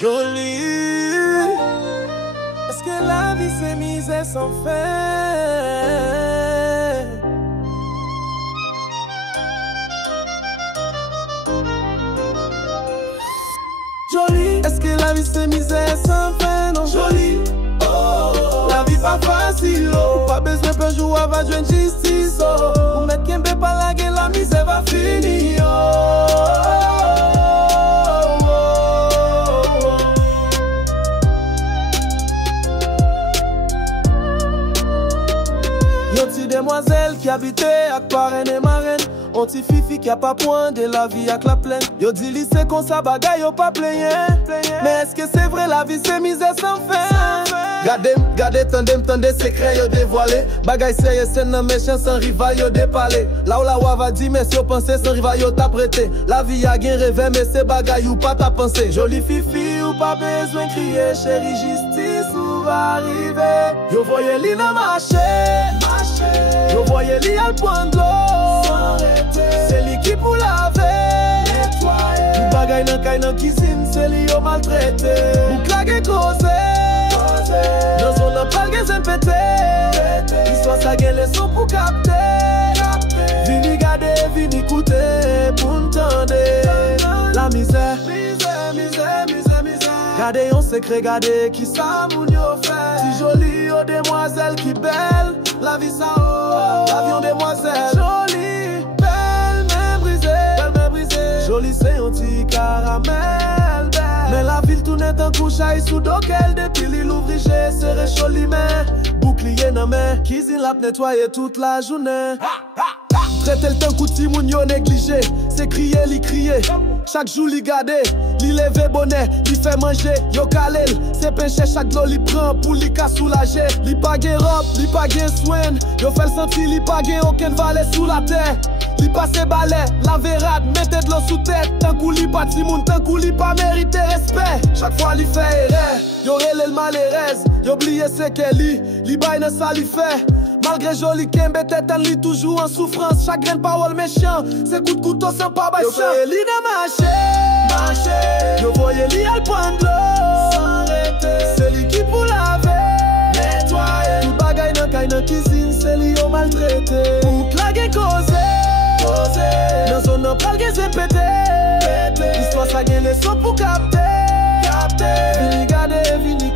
Jolie. Est-ce que la vie c'est misère sans fin? Jolie. Est-ce que la vie c'est misère sans fin? Non, jolie. Oh, la vie pas facile, oh. Pas besoin de jour avant de justice, oh. Pour mettre qu'un peu pas la gueule, la misère va finir, oh. Yon ti demoiselle qui habitait avec parrain et marraine. On ti fifi qui a pas point de la vie avec la plaine. Yo dit li c'est comme ça bagay yo pas plaigné. Mais est-ce que c'est vrai la vie c'est misère sans fin? Gardez, tendez secret yo dévoilé. Bagay sérieux c'est non méchant sans rival yo dépalé. Là où la wa va dire mais si yo pensé sans rival yo t'a prêté. La vie a gen rêve mais c'est bagay ou pas t'a pensé. Jolie fifi ou pas besoin crier. Chérie justice ou va arriver. Yo voyez li nan marché. Yo voyez li al prendre l'eau. C'est lui qui pour laver, nettoyer. Ou bagay nan kay nan cuisine, c'est lui yo maltraité. Ou klage cause, dans son an pal gen zem pété. Histoire sa gen leçon pour capter. Vini gade, vini koute, pour n'tende. La misère, gade yon secret, gade qui sa moun yo fait. Si jolie yo demoiselle qui belle. La vie ça oh, l'avion demoiselle. Jolie, belle mais brisée. Jolie c'est un petit caramel belle. Mais la ville tourne en couchaille sous d'oquel. Depuis l'île ouvrier serré joli mais bouclier nan main. Cuisine la nettoyer toute la journée. Traiter le temps kouti moun yo négligé. C'est crier, li crier. Chaque jour li gade, li leve bonnet, li fait manger, yo kalel. C'est péché chaque l'eau li prend pour li ka soulager. Li pa gen robe, li pa gen soin. Yo fait le senti, li pa gen aucun valet sous la terre. Li passe balai, la verade, mettez de l'eau sous tête. Tant kou li pa timoun, tant kou li pa mérite respect. Chaque fois li fait erreur, yo rele le malheureuse. Yo oublié c'est que li bay nan sa li fait. Malgré joli kembe tête en li toujours en souffrance. Chaque grain de parole méchant, c'est coup de couteau sans pas baisser. Yo voyez li nan marché. Yo voyez li al prendre l'eau. S'arrêter. C'est lui qui pour laver, nettoyer. Tout bagay nan kay nan cuisine, c'est lui yo maltraité. Ou klage cause. Dans son an pral gen zem pété. Histoire sa gen leçon pour capter. Vini gade, vini